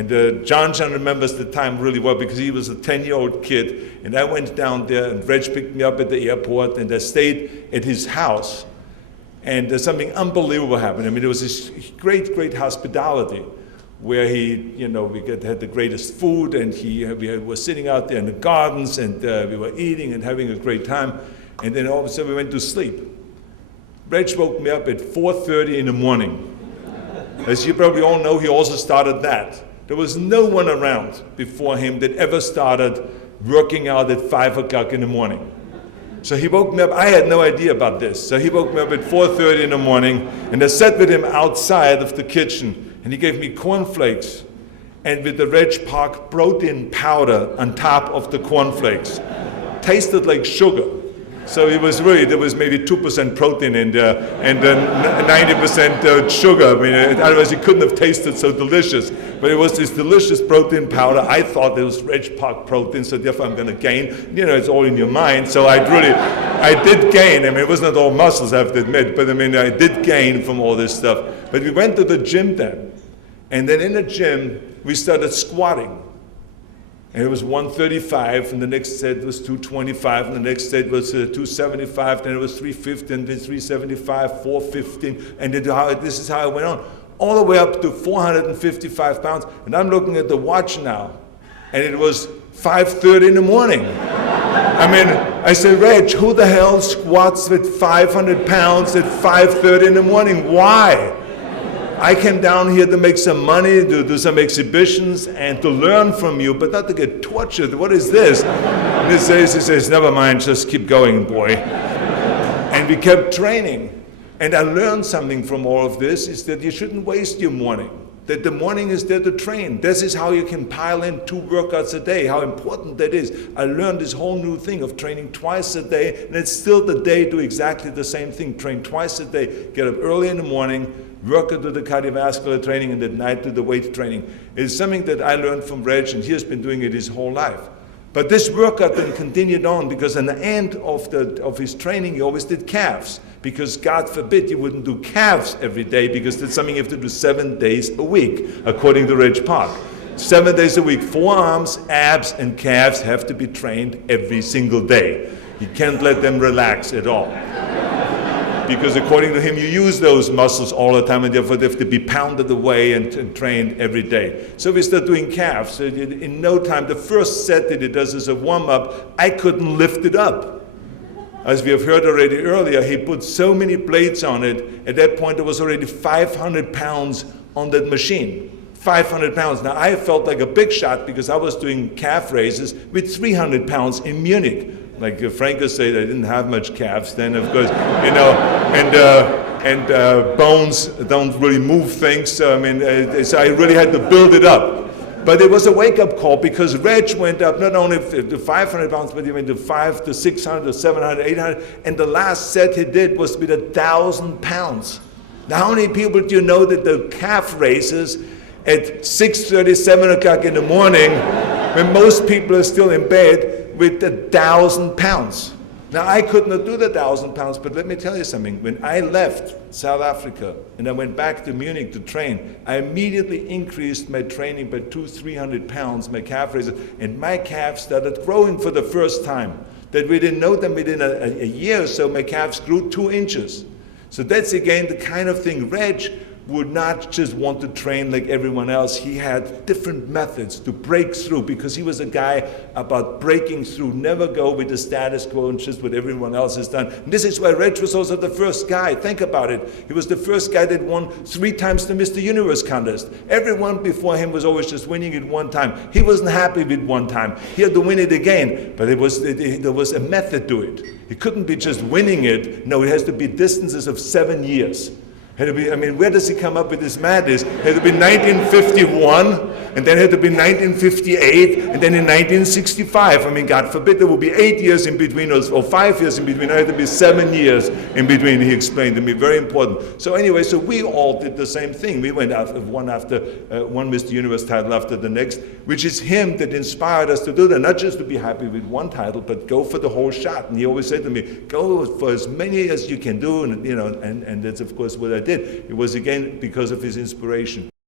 And John remembers the time really well because he was a 10-year-old kid. And I went down there, and Reg picked me up at the airport, and I stayed at his house. And something unbelievable happened. I mean, it was this great, great hospitality where he, we had the greatest food, and we were sitting out there in the gardens, and we were eating and having a great time. And then all of a sudden we went to sleep. Reg woke me up at 4:30 in the morning. As you probably all know, he also started that. There was no one around before him that ever started working out at 5 o'clock in the morning. So he woke me up. I had no idea about this. So he woke me up at 4:30 in the morning, and I sat with him outside of the kitchen, and he gave me cornflakes and with the Reg Park protein powder on top of the cornflakes. Tasted like sugar. So it was really, there was maybe 2% protein in there and 90% sugar. I mean, otherwise it couldn't have tasted so delicious. But it was this delicious protein powder. I thought it was Reg Park protein, so therefore I'm going to gain. It's all in your mind. So I did gain. I mean, it was not all muscles, I have to admit, but I mean, I did gain from all this stuff. But we went to the gym then. And then in the gym, we started squatting. And it was 135, and the next set was 225, and the next set was 275, then it was 350, and then 375, 415, and this is how it went on. All the way up to 455 pounds, and I'm looking at the watch now, and it was 5:30 in the morning. I mean, I said, Reg, who the hell squats with 500 pounds at 5:30 in the morning? Why? I came down here to make some money, to do some exhibitions, and to learn from you, but not to get tortured. What is this? And he says, never mind, just keep going, boy. And we kept training. And I learned something from all of this, is that you shouldn't waste your morning. That the morning is there to train. This is how you can pile in 2 workouts a day, how important that is. I learned this whole new thing of training twice a day, and it's still the day, do exactly the same thing. Train twice a day, get up early in the morning, work to the cardiovascular training, and at night to the weight training. It's something that I learned from Reg, and he has been doing it his whole life. But this workout then continued on, because at the end of his training, he always did calves. Because God forbid you wouldn't do calves every day, because that's something you have to do 7 days a week, according to Reg Park. 7 days a week, forearms, abs, and calves have to be trained every single day. You can't let them relax at all. Because according to him, you use those muscles all the time, and therefore they have to be pounded away and trained every day. So we start doing calves. In no time, the first set that he does as a warm-up, I couldn't lift it up. As we have heard already earlier, he put so many plates on it. At that point, there was already 500 pounds on that machine. 500 pounds. Now, I felt like a big shot because I was doing calf raises with 300 pounds in Munich. Like Franco said, I didn't have much calves then, of course, and bones don't really move things. So, so I really had to build it up. But it was a wake-up call, because Reg went up not only to 500 pounds, but he went to 500 to 600 to 700, 800, and the last set he did was with 1,000 pounds. Now, how many people do you know that the calf raises at 6:30, 7 o'clock in the morning, when most people are still in bed, with 1,000 pounds? Now, I could not do the 1,000 pounds, but let me tell you something. When I left South Africa and I went back to Munich to train, I immediately increased my training by 200-300 pounds, my calf raises, and my calves started growing for the first time. That we didn't know them within a year or so, my calves grew 2 inches. So that's again the kind of thing. Reg would not just want to train like everyone else. He had different methods to break through, because he was a guy about breaking through, never go with the status quo and just what everyone else has done. And this is why Reg was also the first guy. Think about it. He was the first guy that won 3 times the Mr. Universe contest. Everyone before him was always just winning it 1 time. He wasn't happy with 1 time. He had to win it again, but there was a method to it. It couldn't be just winning it. No, it has to be distances of 7 years. Had to be, where does he come up with this madness? It had to be 1951, and then it had to be 1958, and then in 1965. God forbid there will be 8 years in between us, or 5 years in between. It had to be 7 years in between, he explained to me. Very important. So anyway, so we all did the same thing. We went after one Mr. Universe title after the next, which is him that inspired us to do that. Not just to be happy with 1 title, but go for the whole shot. And he always said to me, go for as many as you can do, and that's of course what I did. It was again because of his inspiration.